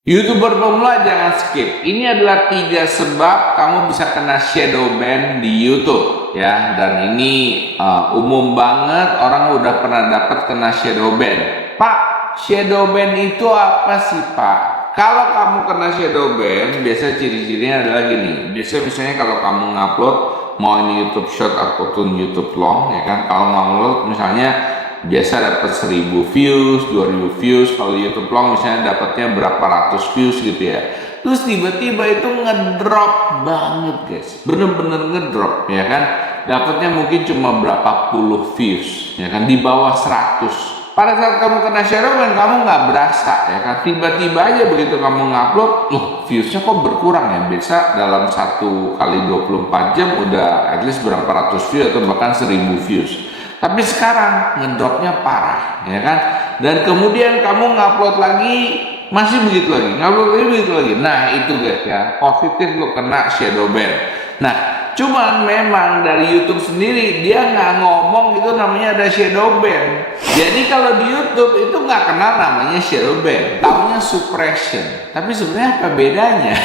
YouTuber pemula jangan skip. Ini adalah 3 sebab kamu bisa kena shadow ban di YouTube ya. Dan ini umum banget, orang udah pernah dapat kena shadow ban. Pak, shadow ban itu apa sih Pak? Kalau kamu kena shadow ban, biasa ciri-cirinya adalah gini. Biasa misalnya kalau kamu ngupload mau ini YouTube Short ataupun YouTube Long ya kan. Kalau ngupload misalnya biasa dapat 1000 views, 2000 views. Kalau YouTube Long misalnya dapatnya berapa ratus views gitu ya. Terus tiba-tiba itu ngedrop banget guys, bener-bener ngedrop ya kan. Dapatnya mungkin cuma berapa puluh views ya kan, di bawah 100. Pada saat kamu kena shadow ban, kamu nggak berasa ya kan. Tiba-tiba aja begitu kamu ngupload, viewsnya kok berkurang ya. Biasa dalam 1 kali 24 jam udah at least berapa ratus views atau bahkan 1000 views. Tapi sekarang ngedropnya parah ya kan. Dan kemudian kamu ngupload lagi masih begitu lagi, ngupload lagi begitu lagi. Nah itu guys ya, positif lo kena shadow ban. Nah cuman memang dari YouTube sendiri dia nggak ngomong itu namanya ada shadow ban. Jadi kalau di YouTube itu nggak kenal namanya shadow ban, taunya suppression. Tapi sebenarnya apa bedanya?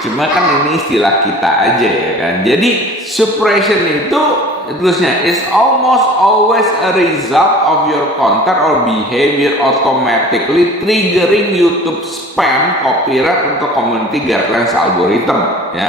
Cuma kan ini istilah kita aja ya kan. Jadi suppression itu terusnya is almost always a result of your content or behavior automatically triggering YouTube spam, copyright untuk community guidelines algorithm ya.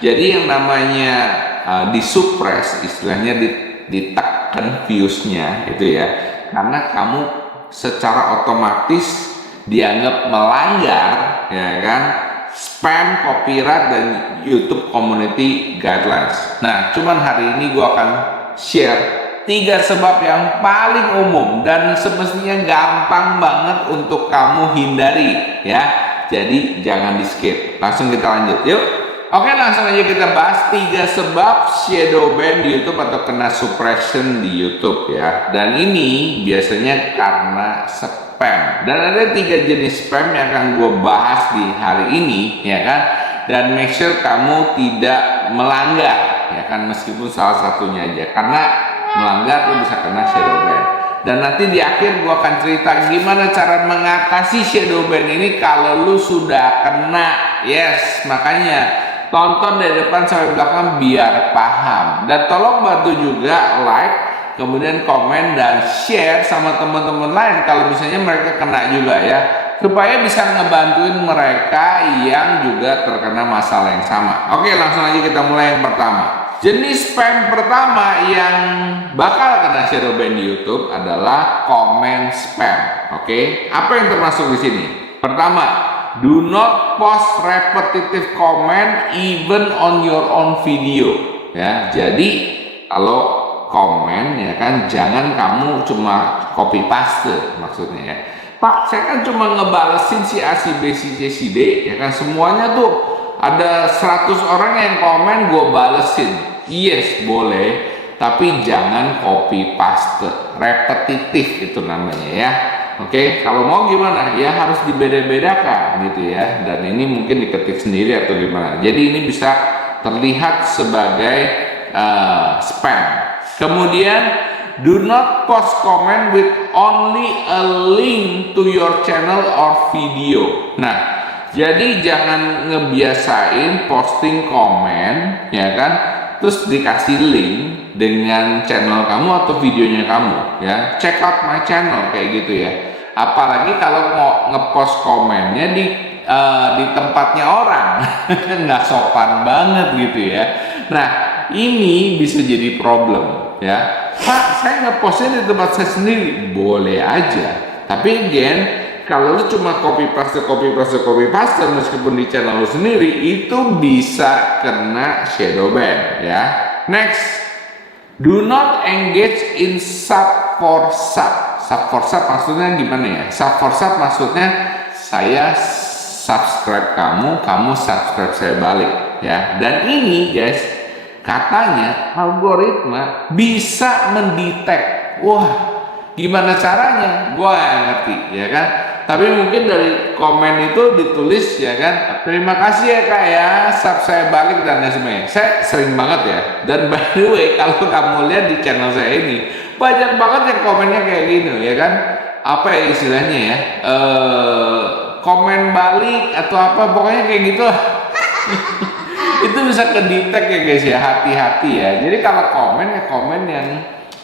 Jadi yang namanya disuppress istilahnya ditekan viewsnya itu ya, karena kamu secara otomatis dianggap melanggar ya kan spam, copyright, dan YouTube community guidelines. Nah, cuman hari ini gue akan share 3 sebab yang paling umum dan semestinya gampang banget untuk kamu hindari ya. Jadi jangan di skip. Langsung kita lanjut yuk. Oke, langsung aja kita bahas 3 sebab shadow ban di YouTube atau kena suppression di YouTube ya. Dan ini biasanya karena spam. Dan ada 3 jenis spam yang akan gue bahas di hari ini ya kan. Dan make sure kamu tidak melanggar ya kan, meskipun salah satunya aja, karena melanggar lu bisa kena shadow ban. Dan nanti di akhir gue akan cerita gimana cara mengatasi shadow ban ini kalau lu sudah kena. Yes, makanya tonton dari depan sampai belakang biar paham. Dan tolong bantu juga like, kemudian komen dan share sama teman-teman lain kalau misalnya mereka kena juga ya, supaya bisa ngebantuin mereka yang juga terkena masalah yang sama. Oke, langsung aja kita mulai yang pertama. Jenis spam pertama yang bakal kena shadow ban di YouTube adalah comment spam. Oke, apa yang termasuk di sini? Pertama, do not post repetitive comment even on your own video ya. Jadi kalau komen ya kan, jangan kamu cuma copy paste maksudnya ya. Pak, saya kan cuma ngebalesin si A, si B, si C, si D ya kan, semuanya tuh ada 100 orang yang komen gue balesin. Yes, boleh, tapi jangan copy paste, repetitif itu namanya ya. Oke, kalau mau gimana ya harus dibeda-bedakan gitu ya. Dan ini mungkin diketik sendiri atau gimana. Jadi ini bisa terlihat sebagai spam. Kemudian do not post comment with only a link to your channel or video. Nah, jadi jangan ngebiasain posting komen ya kan, terus dikasih link dengan channel kamu atau videonya kamu ya. Check out my channel kayak gitu ya. Apalagi kalau mau ngepost komennya di tempatnya orang, nggak sopan banget gitu ya. Nah, ini bisa jadi problem ya. Pak, saya ngepostnya di tempat saya sendiri, boleh aja. Tapi again, kalau lu cuma copy paste meskipun di channel lu sendiri, itu bisa kena shadow ban ya. Next, do not engage in sub for sub. Sub for sub maksudnya gimana ya? Sub for sub maksudnya saya subscribe kamu, kamu subscribe saya balik ya. Dan ini guys, katanya algoritma bisa mendetek. Wah, gimana caranya? Gua nggak ngerti ya kan. Tapi mungkin dari komen itu ditulis ya kan, terima kasih ya kak ya, sub saya balik dan lain sebagainya. Saya sering banget ya. Dan by the way, kalau kamu lihat di channel saya ini, banyak banget yang komennya kayak gini ya kan. Apa ya istilahnya ya, komen balik atau apa, pokoknya kayak gitu lah. Itu bisa kedetek ya guys ya, hati-hati ya. Jadi kalau komen ya komen yang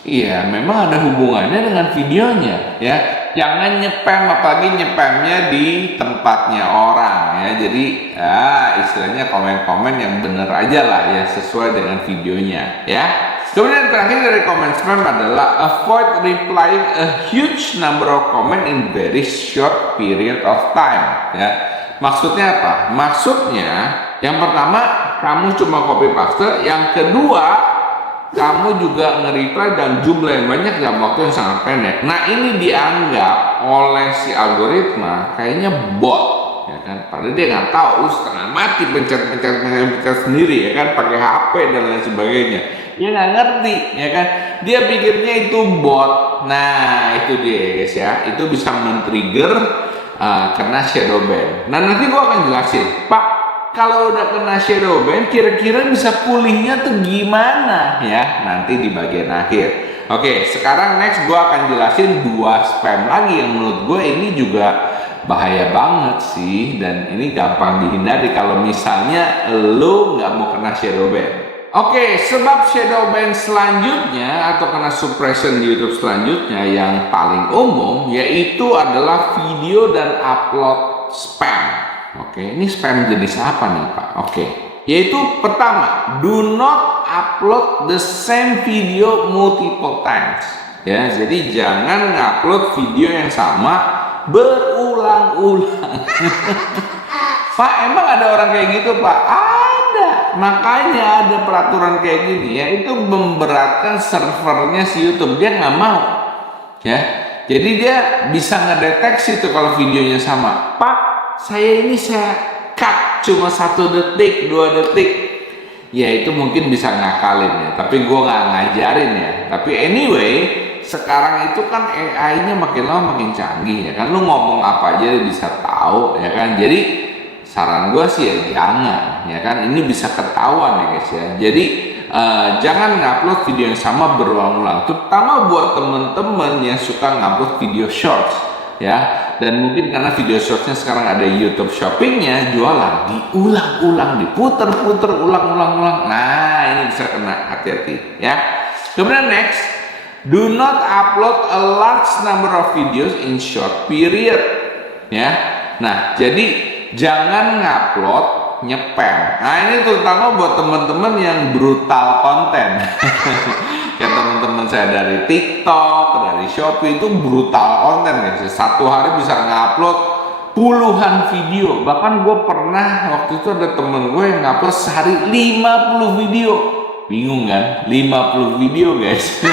iya memang ada hubungannya dengan videonya ya. Jangan nyepam, apalagi nyepamnya di tempatnya orang ya. Jadi istilahnya komen-komen yang bener aja lah ya, sesuai dengan videonya ya. Kemudian terakhir dari comment spam adalah avoid replying a huge number of comment in very short period of time ya. Maksudnya apa? Maksudnya yang pertama kamu cuma copy paste, yang kedua kamu juga nge-reply dan jumlah yang banyak dalam waktu yang sangat pendek. Nah ini dianggap oleh si algoritma kayaknya bot ya kan, padahal dia nggak tahu, setengah mati pencet sendiri ya kan, pakai HP dan lain sebagainya. Dia nggak ngerti ya kan, dia pikirnya itu bot. Nah itu dia guys ya, itu bisa men-trigger kena shadow ban. Nah nanti gua akan jelasin, Pak, kalau udah kena shadow ban kira-kira bisa pulihnya tuh gimana ya, nanti di bagian akhir. Oke, sekarang next gue akan jelasin 2 spam lagi yang menurut gue ini juga bahaya banget sih, dan ini gampang dihindari kalau misalnya lo nggak mau kena shadow ban. Oke, sebab shadow ban selanjutnya atau kena suppression di YouTube selanjutnya yang paling umum yaitu adalah video dan upload spam. Oke, ini spam jenis apa nih Pak? Oke, yaitu pertama, do not upload the same video multiple times. Ya, jadi jangan ngupload video yang sama berulang-ulang. Pak, emang ada orang kayak gitu Pak? Ada, makanya ada peraturan kayak gini ya, itu memberatkan servernya si YouTube, dia nggak mau. Ya, jadi dia bisa ngedeteksi tuh kalau videonya sama. Pak, saya cut cuma 1 detik, 2 detik. Ya itu mungkin bisa ngakalin ya, tapi gue nggak ngajarin ya. Tapi anyway, sekarang itu kan AI-nya makin lama makin canggih ya kan. Lu ngomong apa aja dia bisa tahu ya kan. Jadi saran gue sih ya jangan ya kan. Ini bisa ketahuan ya guys ya. Jadi jangan ngupload video yang sama berulang-ulang. Terutama buat temen-temen yang suka ngupload video shorts ya. Dan mungkin karena video shortsnya sekarang ada YouTube Shoppingnya, jualan diulang-ulang, diputer-puter, ulang-ulang. Nah ini bisa kena, hati-hati ya. Kemudian next, do not upload a large number of videos in short period ya. Nah jadi jangan ngupload nyepam. Nah ini terutama buat teman-teman yang brutal konten. Kayak teman-teman saya dari TikTok, dari Shopee itu brutal konten guys. Satu hari bisa ngupload puluhan video. Bahkan gue pernah waktu itu ada temen gue yang ngupload sehari 50 video. Bingung kan? 50 video guys.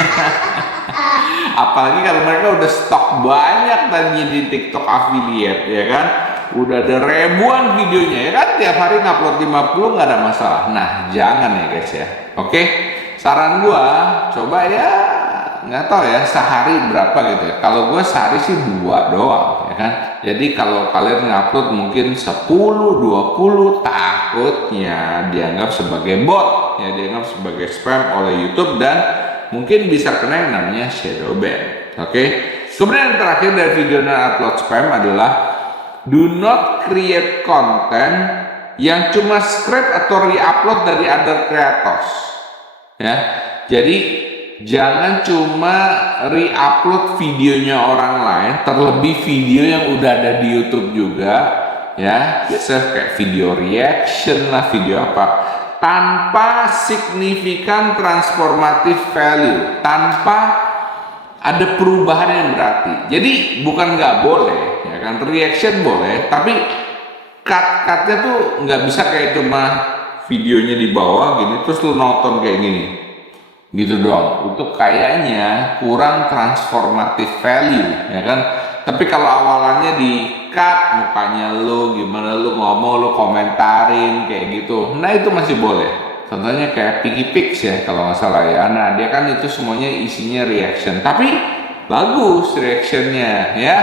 Apalagi kalau mereka udah stok banyak tadinya di TikTok affiliate ya kan. Udah ada ribuan videonya ya kan, tiap hari ngupload 50 nggak ada masalah. Nah jangan ya guys ya. Oke, saran gua coba ya, nggak tahu ya sehari berapa gitu ya. Kalau gua sehari sih 2 doang ya kan. Jadi kalau kalian ngupload mungkin 10, 20, takutnya dianggap sebagai bot ya, dianggap sebagai spam oleh YouTube dan mungkin bisa kena yang namanya shadow ban. Oke, kemudian yang terakhir dari video dan upload spam adalah do not create content yang cuma scrap atau re-upload dari other creators ya. Jadi jangan cuma re-upload videonya orang lain, terlebih video yang udah ada di YouTube juga ya. Biasa kayak video reaction lah, video apa, tanpa signifikan transformative value, tanpa ada perubahan yang berarti. Jadi bukan nggak boleh ya kan, reaction boleh, tapi cut-cutnya tuh nggak bisa kayak cuma videonya di bawah gini terus lu nonton kayak gini gitu doang. Itu kayaknya kurang transformative value ya kan. Tapi kalau awalannya di cut mukanya lu, gimana lu ngomong, lu komentarin kayak gitu, nah itu masih boleh. Contohnya kayak Piggy Pigs ya kalau nggak salah ya. Nah dia kan itu semuanya isinya reaction, tapi bagus reactionnya ya.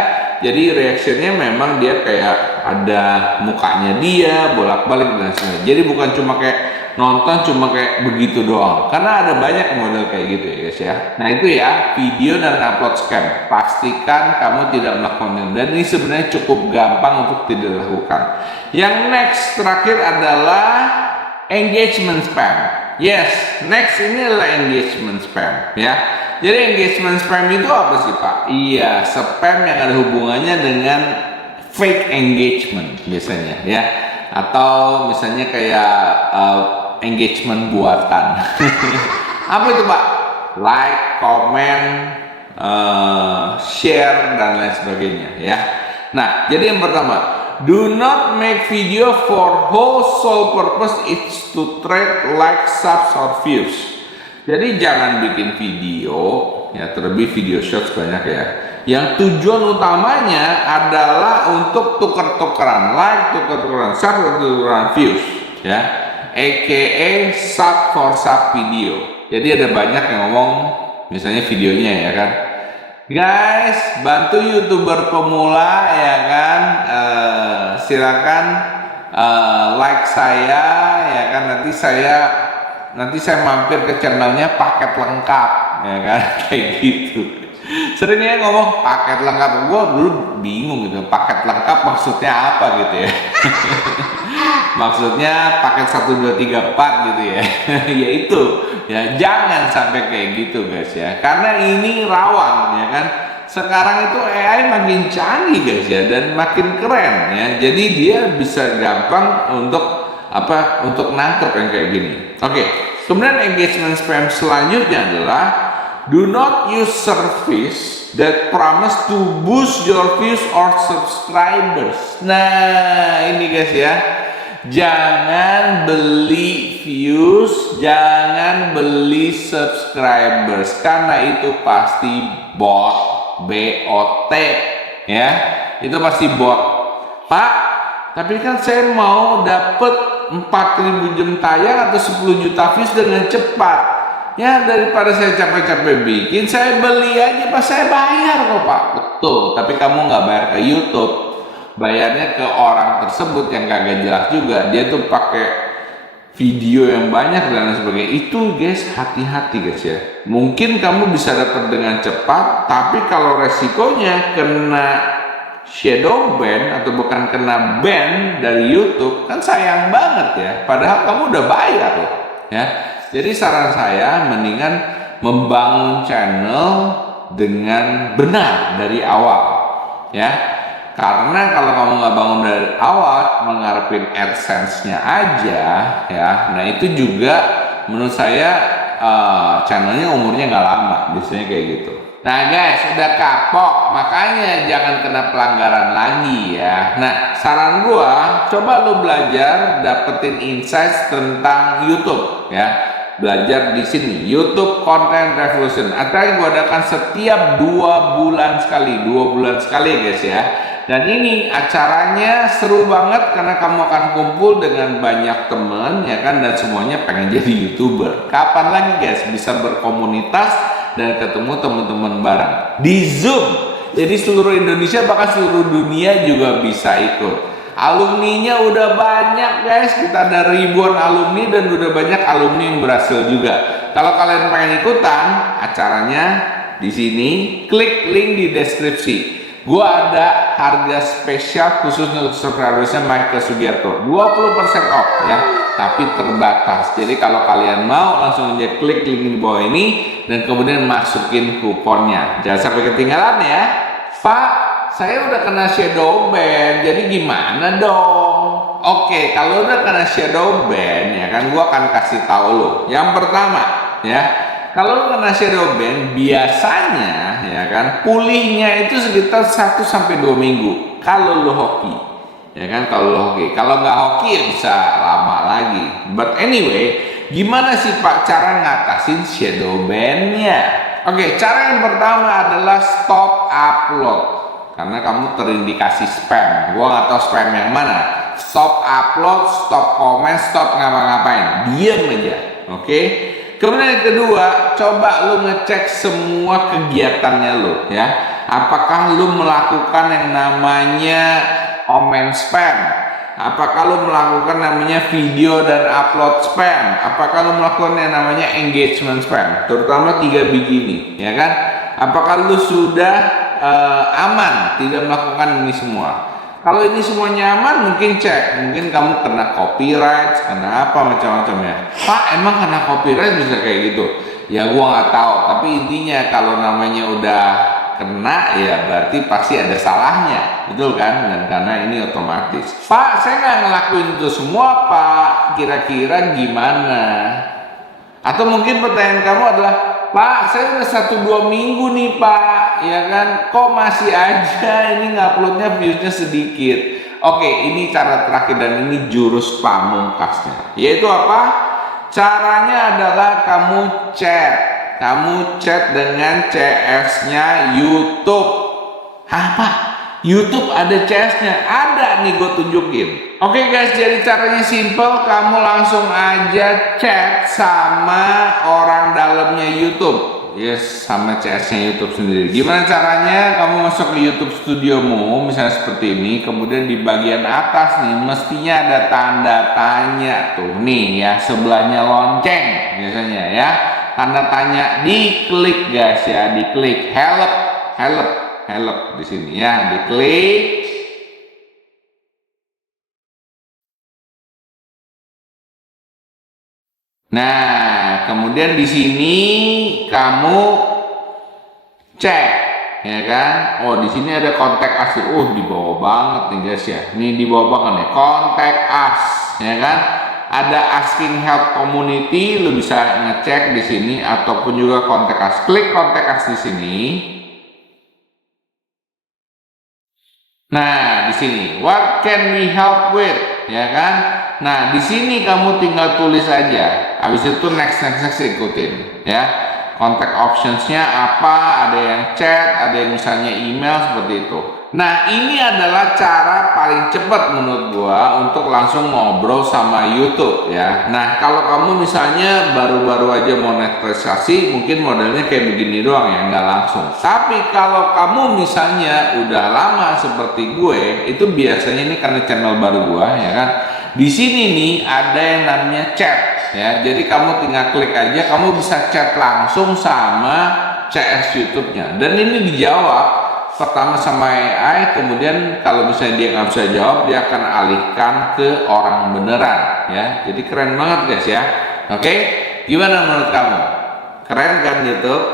Jadi reactionnya memang dia kayak ada mukanya dia bolak-balik dan sebagainya. Jadi bukan cuma kayak nonton cuma kayak begitu doang. Karena ada banyak model kayak gitu ya guys ya. Nah itu ya, video dan upload scam. Pastikan kamu tidak melakukan ini. Dan ini sebenarnya cukup gampang untuk tidak dilakukan. Yang next terakhir adalah engagement spam. Yes, next ini adalah engagement spam ya. Jadi engagement spam itu apa sih Pak? Iya, spam yang ada hubungannya dengan fake engagement biasanya ya. Atau misalnya kayak engagement buatan. Apa itu Pak? Like, comment, share dan lain sebagainya ya. Nah, jadi yang pertama, do not make video for whole sole purpose is to trade like, subs or views. Jadi jangan bikin video ya, terlebih video shorts banyak ya, yang tujuan utamanya adalah untuk tuker-tukeran like, tuker-tukeran sub, tuker-tukeran views ya, aka sub for sub video. Jadi ada banyak yang ngomong misalnya videonya ya kan, guys bantu YouTuber pemula ya kan, silakan like saya ya kan, nanti saya mampir ke channelnya paket lengkap ya kan. Kayak gitu seringnya ngomong paket lengkap. Gue dulu bingung gitu, paket lengkap maksudnya apa gitu ya. Maksudnya paket 1, 2, 3, 4 gitu ya. Ya itu ya, jangan sampai kayak gitu guys ya, karena ini rawan ya kan. Sekarang itu AI makin canggih guys ya, dan makin keren ya, jadi dia bisa gampang untuk untuk nangkep yang kayak gini. Oke, kemudian engagement spam selanjutnya adalah do not use service that promise to boost your views or subscribers. Nah ini guys ya, jangan beli views, jangan beli subscribers, karena itu pasti bot ya, itu pasti bot. Pak, tapi kan saya mau dapet 4.000 jam tayang atau 10 juta views dengan cepat ya, daripada saya capek-capek bikin, saya beli aja Pak, saya bayar kok Pak. Betul, tapi kamu nggak bayar ke YouTube, bayarnya ke orang tersebut yang kagak jelas juga, dia tuh pakai video yang banyak dan lain sebagainya. Itu guys, hati-hati guys ya, mungkin kamu bisa dapat dengan cepat, tapi kalau resikonya kena shadow ban atau bukan kena ban dari YouTube kan sayang banget ya, padahal kamu udah bayar loh ya. Jadi saran saya mendingan membangun channel dengan benar dari awal ya, karena kalau kamu nggak bangun dari awal mengharapin AdSense-nya aja ya, nah itu juga menurut saya channelnya umurnya nggak lama biasanya kayak gitu. Nah guys, udah kapok, makanya jangan kena pelanggaran lagi ya. Nah, saran gua, coba lu belajar dapetin insights tentang YouTube ya. Belajar di sini, YouTube Content Revolution. Akan gua adakan setiap 2 bulan sekali guys ya. Dan ini acaranya seru banget karena kamu akan kumpul dengan banyak temen ya kan, dan semuanya pengen jadi YouTuber. Kapan lagi guys bisa berkomunitas dan ketemu teman-teman bareng di Zoom. Jadi seluruh Indonesia bahkan seluruh dunia juga bisa ikut. Alumninya udah banyak guys, kita ada ribuan alumni dan udah banyak alumni yang berhasil juga. Kalau kalian pengen ikutan acaranya di sini, klik link di deskripsi. Gua ada harga spesial khusus untuk subscribersnya Michael Sugiarto, 20% off ya, tapi terbatas. Jadi kalau kalian mau langsung aja klik link di bawah ini dan kemudian masukin kuponnya. Jangan sampai ketinggalan ya. Pak, saya udah kena shadow ban, jadi gimana dong? Oke, kalau udah kena shadow ban ya kan, gua akan kasih tahu lo. Yang pertama ya, kalau kena shadow ban biasanya ya kan, pulihnya itu sekitar 1-2 minggu kalau lo hoki ya kan. Kalau lo hoki, kalau nggak hoki ya bisa lama lagi. But anyway, gimana sih Pak cara ngatasin shadow ban-nya? Oke, cara yang pertama adalah stop upload karena kamu terindikasi spam. Gua nggak tahu spam yang mana. Stop upload, stop komen, stop ngapa-ngapain, diam aja. Oke. Kemudian yang kedua, coba lu ngecek semua kegiatannya lu ya. Apakah lu melakukan yang namanya komen spam, Apakah lo melakukan namanya video dan upload spam? Apakah lo melakukan yang namanya engagement spam? Terutama 3 biji ini, ya kan? Apakah lo sudah aman tidak melakukan ini semua? Kalau ini semuanya aman, mungkin cek, mungkin kamu kena copyright, kena apa macam-macam ya. Pak, emang kena copyright bisa kayak gitu? Ya gua nggak tahu, tapi intinya kalau namanya udah kena ya berarti pasti ada salahnya, betul kan? Dan karena ini otomatis. Pak, saya nggak ngelakuin itu semua, Pak. Kira-kira gimana? Atau mungkin pertanyaan kamu adalah, Pak, saya udah 1-2 minggu nih, Pak, ya kan? Kok masih aja ini nguploadnya viewsnya sedikit? Oke, ini cara terakhir dan ini jurus pamungkasnya. Yaitu apa? Caranya adalah kamu chat dengan CS-nya YouTube. Apa? YouTube ada CS-nya? Ada nih, gue tunjukin. Oke guys, jadi caranya simple. Kamu langsung aja chat sama orang dalamnya YouTube. Yes, sama CS-nya YouTube sendiri. Gimana caranya? Kamu masuk ke YouTube studiomu, misalnya seperti ini. Kemudian di bagian atas nih, mestinya ada tanda tanya. Tuh nih ya, sebelahnya lonceng biasanya ya. Tanda tanya, diklik guys ya, diklik help di sini ya, diklik. Nah, kemudian di sini kamu cek, ya kan? Oh, di sini ada kontak us. Di bawah banget nih guys ya. Ini di bawah banget nih, kontak us, ya kan? Ada asking help community, lu bisa ngecek di sini ataupun juga kontak us. Klik kontak us di sini. Nah, di sini, what can we help with, ya kan? Nah, di sini kamu tinggal tulis aja. Habis itu next ikutin, ya. Contact optionsnya apa? Ada yang chat, ada yang misalnya email seperti itu. Nah, ini adalah cara paling cepat menurut gua untuk langsung ngobrol sama YouTube ya. Nah, kalau kamu misalnya baru-baru aja monetisasi, mungkin modelnya kayak begini doang ya, nggak langsung. Tapi kalau kamu misalnya udah lama seperti gue, itu biasanya ini karena channel baru gua ya kan. Di sini nih ada yang namanya chat ya. Jadi kamu tinggal klik aja, kamu bisa chat langsung sama CS YouTube-nya. Dan ini dijawab pertama sama AI, kemudian kalau misalnya dia nggak bisa jawab, dia akan alihkan ke orang beneran ya. Jadi keren banget guys ya. Oke, gimana menurut kamu? Keren kan YouTube?